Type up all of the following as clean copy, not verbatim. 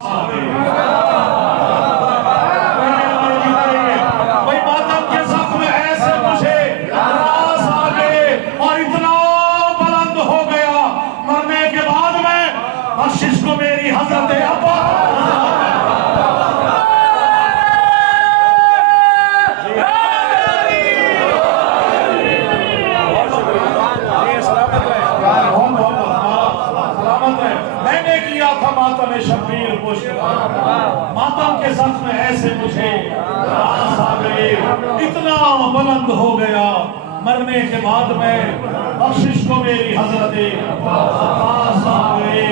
भाई मातम के जख्म ऐसे मुझे रास आ गए और इतना बुलंद हो गया, मरने के बाद में बख्शिश को मेरी हजरत अब्बा मैंने किया था मातम शब्बीर पुष्ट, मातम के जख्म ऐसे मुझे रास आ गए, इतना बुलंद हो गया, मरने के बाद में बख्शिश को मेरी हजरत अब्बास आ गए।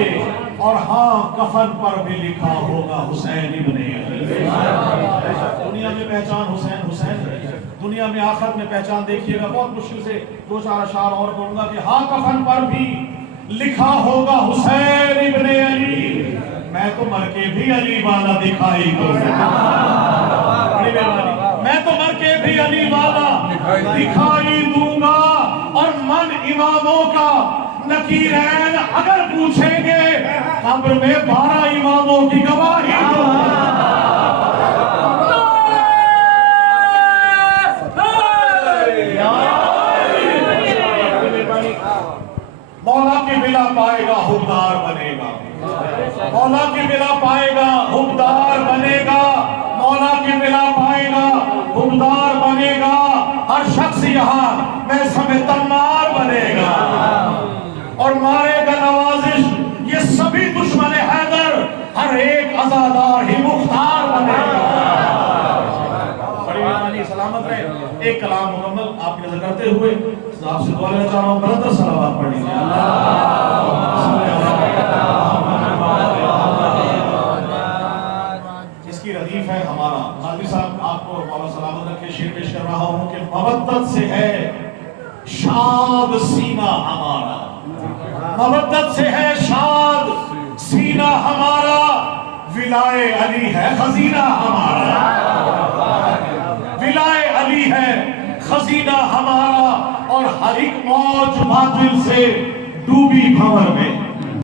और हाँ, कफन पर भी लिखा होगा हुसैन इब्ने अली। दुनिया में पहचान हुसैन हुसैन, दुनिया में आखिरत में पहचान देखिएगा। बहुत मुश्किल से दो चार अशार और बोलूंगा कि हाँ, कफन पर भी लिखा होगा हुसैन इब्ने अली। मैं तो मर के भी अली वाला दिखाई दूंगा, मैं तो मर के भी अली वाला दिखाई दूंगा। और मन इमामों का नकीरैन अगर पूछेंगे, कब्र में 12 इमामों की गवाही मौला की बिला पाएगा हुक्मदार बनेगा, मौला की बिला पाएगा हुक्मदार बनेगा, मौला की बिला पाएगा हुक्मदार बनेगा। हर शख्स यहाँ मैं समय तन्मार बनेगा और मारेगा नवाजिश ये सभी दुश्मन हैदर, हर एक आजादार ही मुख्तार बनेगा। बड़ी मेहरबानी, सलामत रहे। एक कलाम मुकम्मल आपकी नजर करते हुए आपसे दुआ लेना चाह रहा हूँ, बरतर सलावत पढ़ लीजिए। इसकी रदीफ है हमारा हाजी साहब, आपको मौला सलामत रखे, शेर पेश कर रहा हूँ कि मवद्दत से है शाद सीना हमारा, मवद्दत से है शाद सीना हमारा, विलाए अली है खजीना हमारा, विलाए अली है खजीना हमारा। और हर एक मौज बातिल से डूबी भंवर में